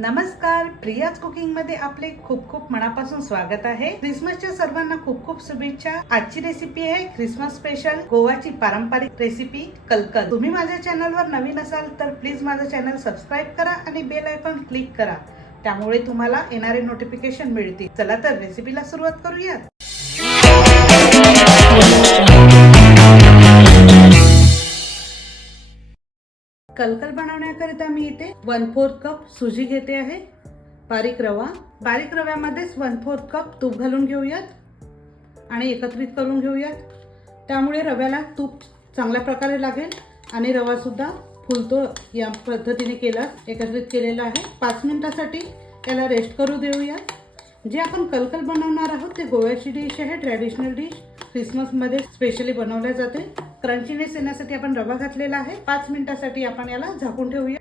नमस्कार, प्रियाज कुकिंग मध्ये आपले खूप खूप मनापासून स्वागत आहे। क्रिसमसच्या सर्वांना खूप खूप शुभेच्छा। आजची रेसिपी आहे क्रिसमस स्पेशल गोवाची पारंपरिक रेसिपी कलकल। तुम्ही माझ्या चॅनलवर नवीन असाल तर प्लीज माझं चॅनल सबस्क्राइब करा आणि बेल आयकॉन क्लिक करा, त्यामुळे तुम्हाला येणारे नोटिफिकेशन मिळतील। चला तर रेसिपीला सुरुवात करूया। कलकल बनवण्याकरिता मी इथे 1/4 कप सुजी घेते आहे। बारीक रव्यामध्येच 1/4 कप तूप घालून घेऊयात आणि एकत्रित करून घेऊयात। त्यामुळे रव्याला तूप चांगल्या प्रकारे लागेल आणि रवा सुद्धा फुलतो। या पद्धतीने केला एकत्रित केलेला आहे। 5 मिनिटांसाठी याला रेस्ट करू देऊयात। जे आपण कलकल बनवणार आहोत ते गोव्याची डिश आहे, ट्रेडिशनल डिश। क्रिसमस मध्ये स्पेशली बनवले जाते। क्रंचीनेस येण्यासाठी आपण रवा घातलेला आहे। 5 मिनिटांसाठी आपण याला झाकून ठेवूया।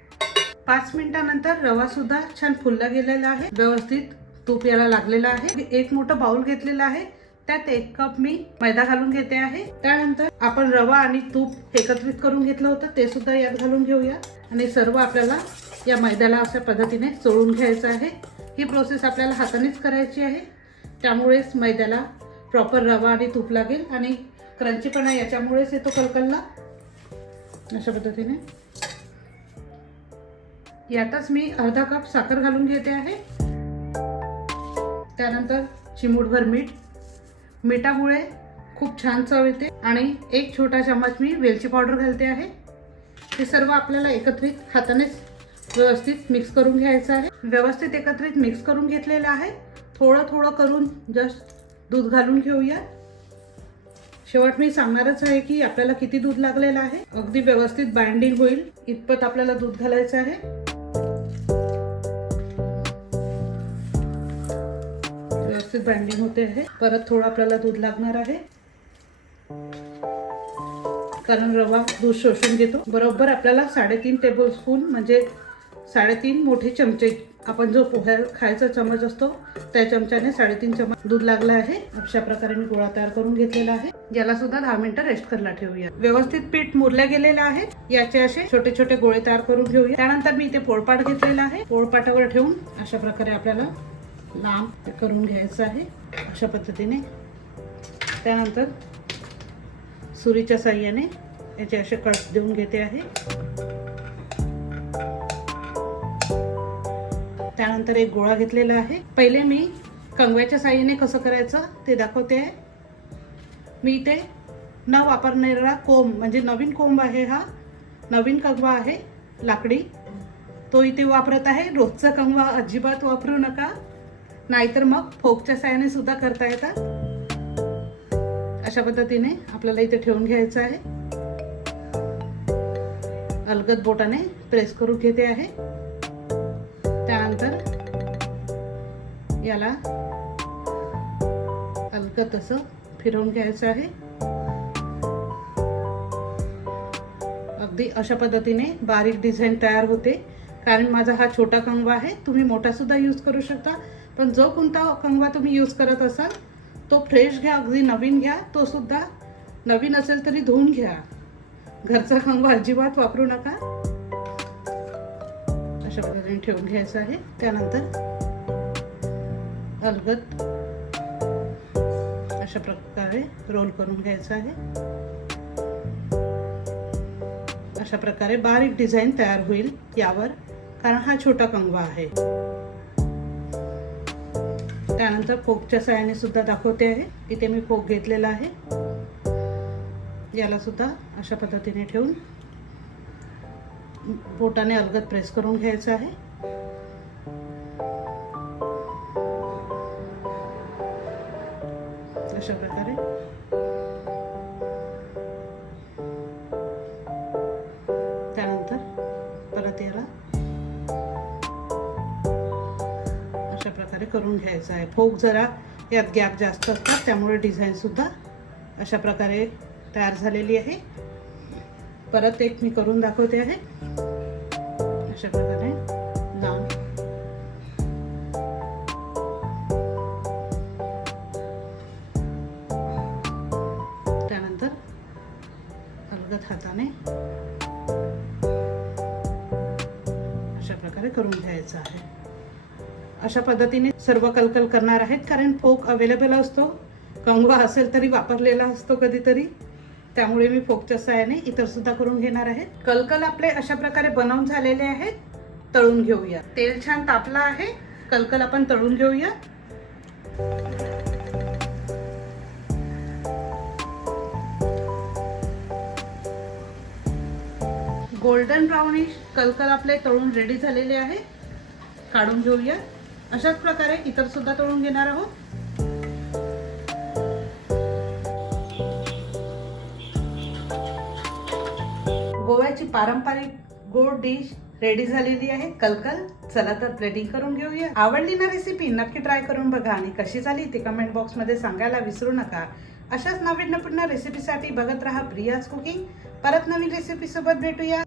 5 मिनिटांनंतर रवा सुद्धा छान फुलला गेलेला आहे, व्यवस्थित तूप याला लागलेला आहे। एक मोठा बाउल घेतलेला आहे, त्यात 1 कप मी मैदा घालून घेते आहे। त्यानंतर आपण रवा आणि तूप एकत्रित करून घेतलं होतं ते सुद्धा यात घालून घेऊया आणि सर्व आपल्याला या मैद्याला अशा पद्धतीने चोळून घ्यायचं आहे। ही प्रोसेस आपल्याला हातानेच करायची आहे, त्यामुळेच मैद्याला प्रॉपर रवा आणि तूप लागेल आणि क्रंचीपणा याच्यामुळेच येतो कलकलला। अशा पद्धतीने यातच मी अर्धा कप साखर घालून घेते आहे। त्यानंतर चिमूटभर मीठ। मिठामुळे खूप छान चव येते आणि 1 छोटा चम्मच मी वेलची पावडर घालते आहे। हे सर्व आपल्याला एकत्रित हातानेच व्यवस्थित मिक्स करून घ्यायचं आहे। व्यवस्थित एकत्रित मिक्स करून घेतलेलं आहे। थोडं थोडं करून जस्ट दूध घालून घेऊया। शेवट मी सांगणारच आहे की आपल्याला किती दूध लागलेलं आहे। अगदी व्यवस्थित बाइंडिंग होईल इतपत आपल्याला दूध घालायचं आहे। व्यवस्थित बाइंडिंग होते आहे। परत थोडं आपल्याला दूध लागणार आहे, कारण रवा दूध शोषून घेतो। बरोबर आपल्याला 3.5 टेबलस्पून म्हणजे 3.5 मोठे चमचे, आपण जो पोहा खायचा चमच असतो त्या चमच्याने 3.5 चमच दूध लागले आहे। अशा प्रकारे मी गोळा तयार करून घेतलेला आहे। याला सुद्धा 10 मिनिटं रेस्ट करायला ठेवूया। व्यवस्थित पीठ मुरले गेलेले आहे। याचे असे छोटे छोटे गोळे तयार करून घेऊया। त्यानंतर मी इथे पोळपाट घेतलेला आहे। पोळपाटावर ठेवून अशा प्रकारे आपल्याला लांब करून घ्यायचं आहे, अशा पद्धतीने। त्यानंतर सुरीच्या साहाय्याने याचे असे कट देऊन घेते आहे। त्यानंतर एक गोळा घेतलेला आहे। पहिले मी कंगव्याच्या साहाय्याने कसं करायचं ते दाखवते आहे। मी इथे न वापरणारा कोंब, म्हणजे नवीन कोंब आहे, हा नवीन कंगवा आहे लाकडी, तो इथे वापरत आहे। रोजचा कंगवा अजिबात वापरू नका, नाहीतर मग फोकच्या साहाय्याने सुद्धा करता येतात। अशा पद्धतीने आपल्याला इथे ठेवून घ्यायचं आहे। अलगद बोटाने प्रेस करून घेते आहे। त्यानंतर याला अलगद असं फिरवून घ्यायचं आहे। अगदी अशा पद्धतीने बारीक डिझाईन तयार होते। कारण माझा हा छोटा कंगवा आहे, तुम्ही मोठा सुद्धा यूज करू शकता, पण जो कोणता कंगवा तुम्ही यूज करत असाल तो फ्रेश घ्या, अगदी नवीन घ्या। तो सुद्धा नवीन असेल तरी धुवून घ्या, घरचा कंगवा अजिबात वापरू नका। अशा पद्धतीने ठेवून घ्यायचं आहे। त्यानंतर अलगद अशा प्रकारे रोल करून घ्यायचं आहे। अशा प्रकारे बारीक डिझाईन तयार होईल यावर, कारण हा छोटा कंगवा आहे। त्यानंतर फोकच्या साहाय्याने सुद्धा दाखवते आहे। इथे मी फोक घेतलेला आहे। याला सुद्धा अशा पद्धतीने ठेवून बोटाने अलगद प्रेस करून घ्यायचं आहे। अशा प्रकारे त्यानंतर परत याला अशा प्रकारे करून घ्यायचं आहे। फोक जरा यात गॅप जास्त असतात, त्यामुळे डिझाईन सुद्धा अशा प्रकारे तयार झालेली आहे। परत एक मी करून दाखवते आहे। अशा प्रकारे लांब त्यानंतर अलगद हाताने अशा प्रकारे करून घ्यायचं आहे। अशा पद्धतीने सर्व कलकल करणार आहेत, कारण फोक अवेलेबल असतो, कंगवा असेल तरी वापरलेला असतो कधीतरी, त्यामुळे मी फोकच्या सहाय्याने इतर सुद्धा करून घेणार आहे. कलकल आपले अशा प्रकारे बनवून झालेले आहेत. तळून घेऊया. तेल छान तापलं आहे. कलकल आपण तळून घेऊया. गोल्डन ब्राउनिश कलकल आपले तळून रेडी झालेले आहे. काढून घेऊया. अशाच प्रकारे इतर सुद्धा तळून घेणार आहोत. गोव्याची पारंपरिक गोड डिश रेडी झालेली आहे, कलकल. चला तर प्लेटिंग करून घेऊया. आवडली ना रेसिपी? नक्की ट्राय करून बघा आणि कशी झाली ते कमेंट बॉक्स मध्ये सांगायला विसरू नका. अशाच नवीन रेसिपीसाठी बघत राहा प्रियाज कुकिंग. परत नवीन रेसिपी सोबत भेटूया.